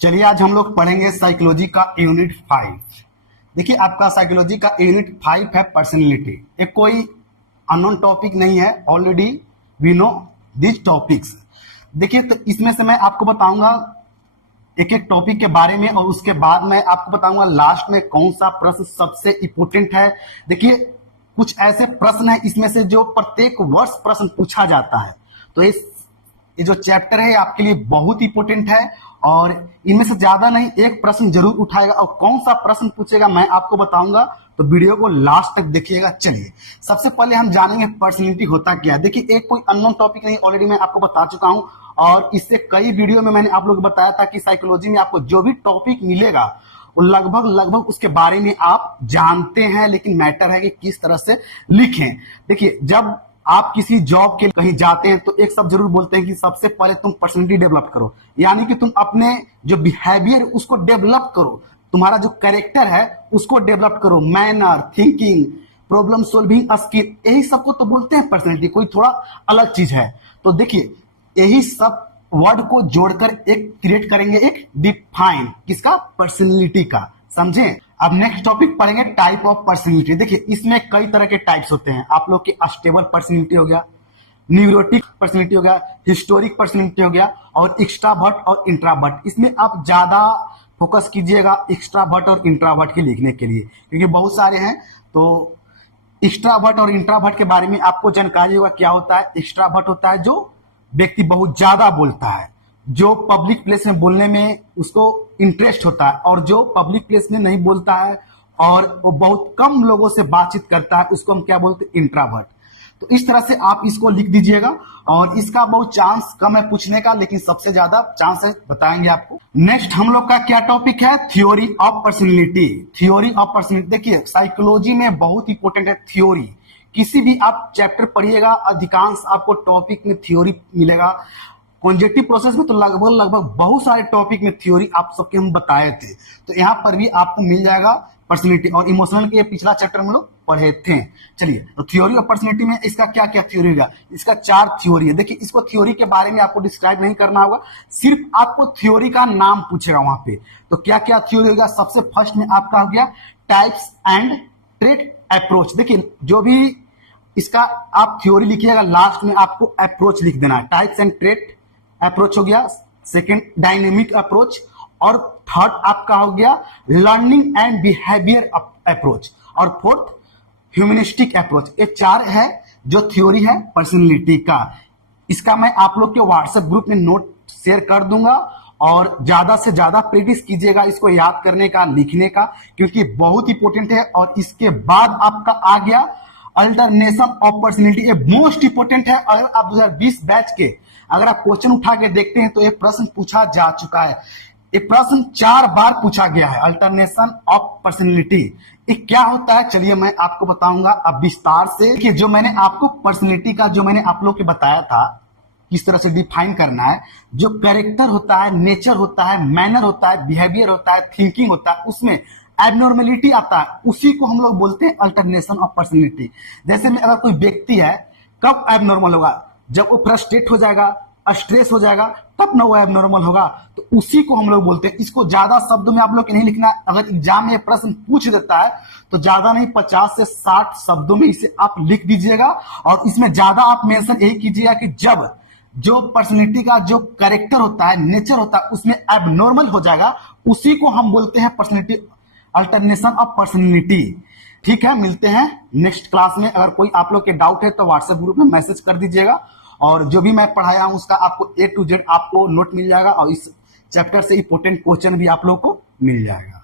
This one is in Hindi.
चलिए आज हम लोग पढ़ेंगे साइकोलॉजी का यूनिट 5। देखिए आपका साइकोलॉजी का यूनिट 5 है पर्सनैलिटी। एक कोई अननोन टॉपिक नहीं है, already we know this topics. देखिए तो इसमें से मैं आपको बताऊंगा एक एक टॉपिक के बारे में और उसके बाद मैं आपको बताऊंगा लास्ट में कौन सा प्रश्न सबसे इंपोर्टेंट है। देखिए कुछ ऐसे प्रश्न है इसमें से जो प्रत्येक वर्ष प्रश्न पूछा जाता है, तो ये जो चैप्टर है आपके लिए बहुत इंपोर्टेंट है और इनमें से ज्यादा नहीं एक प्रश्न जरूर उठाएगा और कौन सा प्रश्न पूछेगा मैं आपको बताऊंगा, तो वीडियो को लास्ट तक देखिएगा। चलिए सबसे पहले हम जानेंगे पर्सनैलिटी होता क्या है। देखिए एक कोई अननोन टॉपिक नहीं, ऑलरेडी मैं आपको बता चुका हूं और इससे कई वीडियो में मैंने आप लोगों को बताया था कि साइकोलॉजी में आपको जो भी टॉपिक मिलेगा वो लगभग उसके बारे में आप जानते हैं, लेकिन मैटर है कि किस तरह से लिखें। देखिए जब आप किसी जॉब के कहीं जाते हैं तो एक सब जरूर बोलते हैं कि सबसे पहले तुम पर्सनैलिटी डेवलप करो, यानी कि तुम अपने जो बिहेवियर उसको डेवलप करो, तुम्हारा जो कैरेक्टर है उसको डेवलप करो, manner, thinking, problem solving skill, यही सबको तो बोलते हैं पर्सनैलिटी। कोई थोड़ा अलग चीज है। तो देखिए यही सब वर्ड को जोड़कर एक क्रिएट करेंगे, एक डिफाइन किसका, पर्सनैलिटी का, समझे। अब नेक्स्ट टॉपिक पढ़ेंगे टाइप ऑफ पर्सनैलिटी। देखिए इसमें कई तरह के टाइप्स होते हैं। आप लोग की अस्टेबल पर्सनैलिटी हो गया, न्यूरोटिक पर्सनैलिटी हो गया, हिस्टोरिक पर्सनैलिटी हो गया और एक्सट्रावर्ट और इंट्रावर्ट। इसमें आप ज्यादा फोकस कीजिएगा एक्सट्रावर्ट और इंट्रावर्ट के लिखने के लिए, क्योंकि बहुत सारे हैं। तो एक्सट्रावर्ट और इंट्रावर्ट के बारे में आपको जानकारी होगा क्या होता है। एक्सट्रावर्ट होता है जो व्यक्ति बहुत ज्यादा बोलता है, जो पब्लिक प्लेस में बोलने में उसको इंटरेस्ट होता है, और जो पब्लिक प्लेस में नहीं बोलता है और वो बहुत कम लोगों से बातचीत करता है उसको हम क्या बोलते हैं, इंट्रावर्ट। तो इस तरह से आप इसको लिख दीजिएगा और इसका बहुत चांस कम है पूछने का, लेकिन सबसे ज्यादा चांस है बताएंगे आपको। नेक्स्ट हम लोग का क्या टॉपिक है, theory of personality. Theory of personality देखिए साइकोलॉजी में बहुत इंपॉर्टेंट है थ्योरी। किसी भी आप चैप्टर पढ़िएगा अधिकांश आपको टॉपिक में थ्योरी मिलेगा। कॉन्जेक्टिव प्रोसेस में तो लगभग बहुत सारे टॉपिक में थ्योरी आप सबके हम बताए थे, तो यहाँ पर भी आपको मिल जाएगा पर्सनैलिटी। और इमोशनल के पिछला चैप्टर में लोग पढ़े थे। चलिए तो थ्योरी ऑफ पर्सनैलिटी में इसका क्या क्या थ्योरी होगा, इसका 4 थ्योरी है। देखिए इसको थ्योरी के बारे में आपको डिस्क्राइब नहीं करना होगा, सिर्फ आपको थ्योरी का नाम पूछेगा वहां पे। तो क्या क्या थ्योरी होगा, सबसे फर्स्ट में आपका हो गया टाइप्स एंड ट्रेट अप्रोच। देखिए जो भी इसका आप थ्योरी लिखिएगा लास्ट में आपको अप्रोच लिख देना है। टाइप्स एंड ट्रेट अप्रोच हो गया, सेकेंड डायनेमिक अप्रोच, और थर्ड आपका हो गया लर्निंग एंड बिहेवियर अप्रोच, और फोर्थ ह्यूमनिस्टिक अप्रोच। ये 4 है जो थ्योरी है पर्सनैलिटी का। इसका मैं आप लोग के व्हाट्सएप ग्रुप में नोट शेयर कर दूंगा और ज्यादा से ज्यादा प्रैक्टिस कीजिएगा इसको याद करने का, लिखने का, क्योंकि बहुत इंपॉर्टेंट है। और इसके बाद आपका आ गया अल्टरनेशन ऑफ पर्सनैलिटी, ये मोस्ट इंपॉर्टेंट है। अगर आप 2020 बैच के अगर आप क्वेश्चन उठा के देखते हैं तो ये प्रश्न पूछा जा चुका है। ये प्रश्न 4 बार पूछा गया है, अल्टरनेशन ऑफ पर्सनैलिटी। ये क्या होता है चलिए मैं आपको बताऊंगा अब विस्तार से। देखिए जो मैंने आपको पर्सनैलिटी का जो मैंने आप लोग को बताया था किस तरह से डिफाइन करना है, जो कैरेक्टर होता है, नेचर होता है, मैनर होता है, बिहेवियर होता है, थिंकिंग होता है, उसमें एबनॉर्मेलिटी आता है, उसी को हम लोग बोलते हैं अल्टरनेशन ऑफ पर्सनैलिटी। जैसे में अगर कोई व्यक्ति है कब एबनॉर्मल होगा, जब वो फ्रस्ट्रेट हो जाएगा, स्ट्रेस हो जाएगा, तब ना वो एबनॉर्मल होगा। तो उसी को हम लोग बोलते हैं। इसको ज्यादा शब्दों में आप लोग नहीं लिखना। अगर एग्जाम में प्रश्न पूछ देता है तो ज्यादा नहीं 50 से 60 शब्दों में इसे आप लिख दीजिएगा। और इसमें ज्यादा आप मेंशन यही कीजिएगा कि जब जो पर्सनैलिटी का जो कैरेक्टर होता है, नेचर होता है, उसमें एबनॉर्मल हो जाएगा, उसी को हम बोलते हैं पर्सनैलिटी, अल्टरनेशन ऑफ पर्सनैलिटी। ठीक है, मिलते हैं नेक्स्ट क्लास में। अगर कोई आप लोग के डाउट है तो व्हाट्सएप ग्रुप में मैसेज कर दीजिएगा और जो भी मैं पढ़ाया हूं उसका आपको A to Z आपको नोट मिल जाएगा और इस चैप्टर से इंपॉर्टेंट क्वेश्चन भी आप लोग को मिल जाएगा।